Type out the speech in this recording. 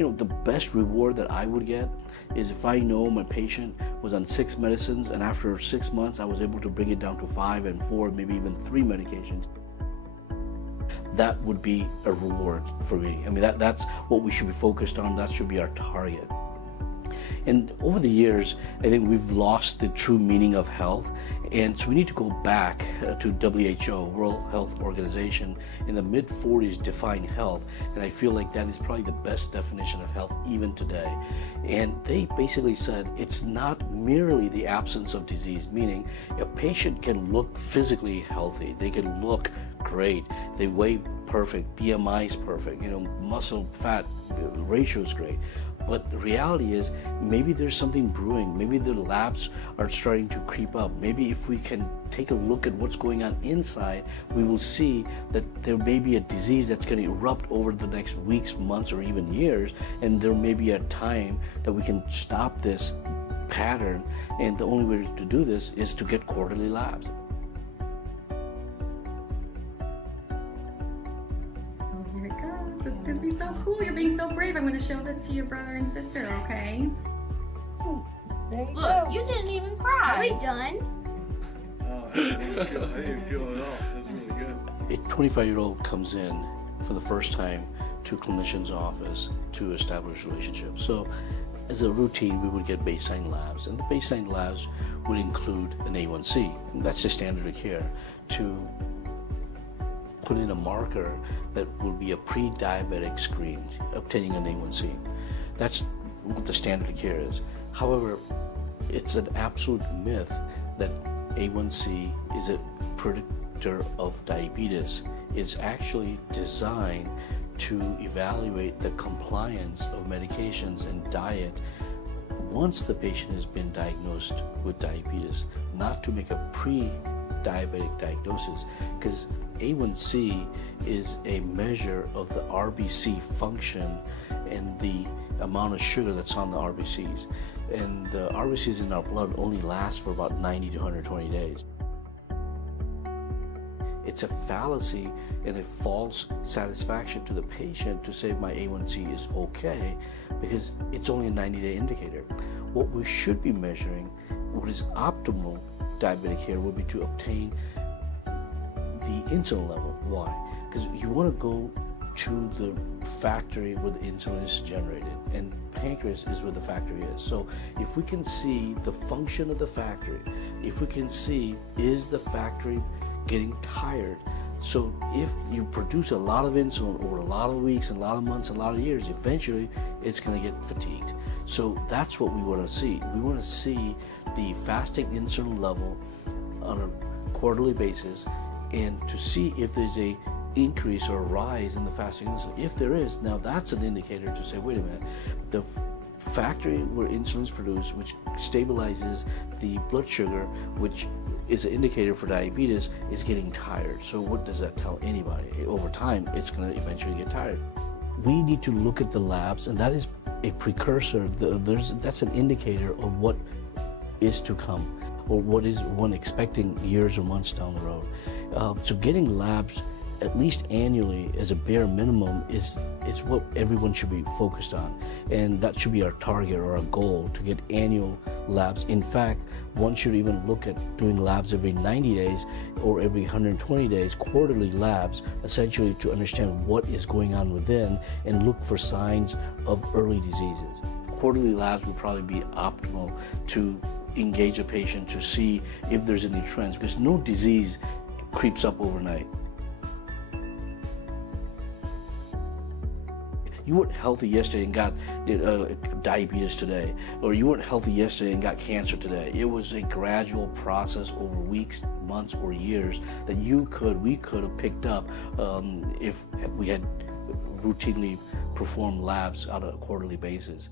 The best reward that I would get is if I know my patient was on 6 medicines and after 6 months I was able to bring it down to 5 and 4, maybe even 3 medications. That would be a reward for me. I mean, that's what we should be focused on. That should be our target. And over the years, I think we've lost the true meaning of health. And so we need to go back to WHO, World Health Organization, in the mid-40s defined health. And I feel like that is probably the best definition of health even today. And they basically said it's not merely the absence of disease, meaning a patient can look physically healthy. They can look great. They weigh perfect. BMI is perfect. Muscle fat ratio is great. But the reality is, maybe there's something brewing. Maybe the labs are starting to creep up. Maybe if we can take a look at what's going on inside, we will see that there may be a disease that's going to erupt over the next weeks, months, or even years. And there may be a time that we can stop this pattern. And the only way to do this is to get quarterly labs. This is gonna be so cool. You're being so brave. I'm gonna show this to your brother and sister, okay? There you Look, go. you didn't even Are cry. we done? I didn't feel it at all. That's really good. A 25-year-old comes in for the first time to a clinician's office to establish relationships. So as a routine, we would get baseline labs, and the baseline labs would include an A1C, and that's the standard of care, to put in a marker that will be a pre-diabetic screen, obtaining an A1C. That's what the standard of care is. However, it's an absolute myth that A1C is a predictor of diabetes. It's actually designed to evaluate the compliance of medications and diet once the patient has been diagnosed with diabetes, not to make a pre-diabetic diagnosis, because A1C is a measure of the RBC function and the amount of sugar that's on the RBCs. And the RBCs in our blood only last for about 90 to 120 days. It's a fallacy and a false satisfaction to the patient to say my A1C is okay, because it's only a 90-day indicator. What we should be measuring, what is optimal diabetic care, would be to obtain the insulin level. Why? Because you want to go to the factory where the insulin is generated, and pancreas is where the factory is. So if we can see the function of the factory, if we can see, is the factory getting tired? So if you produce a lot of insulin over a lot of weeks and a lot of months and a lot of years, eventually it's going to get fatigued. So that's what we want to see. We want to see the fasting insulin level on a quarterly basis, and to see if there's a increase or a rise in the fasting insulin. If there is, now that's an indicator to say, wait a minute, the factory where insulin is produced, which stabilizes the blood sugar, which is an indicator for diabetes, is getting tired. So what does that tell anybody? Over time, it's going to eventually get tired. We need to look at the labs, and that is a precursor. That's an indicator of what is to come, or what is one expecting years or months down the road. So getting labs at least annually as a bare minimum is what everyone should be focused on, and that should be our target or our goal, to get annual labs. In fact, one should even look at doing labs every 90 days or every 120 days, quarterly labs, essentially to understand what is going on within and look for signs of early diseases. Quarterly labs would probably be optimal to engage a patient to see if there's any trends, because no disease creeps up overnight. You weren't healthy yesterday and got diabetes today, or you weren't healthy yesterday and got cancer today. It was a gradual process over weeks, months, or years that we could have picked up if we had routinely performed labs on a quarterly basis.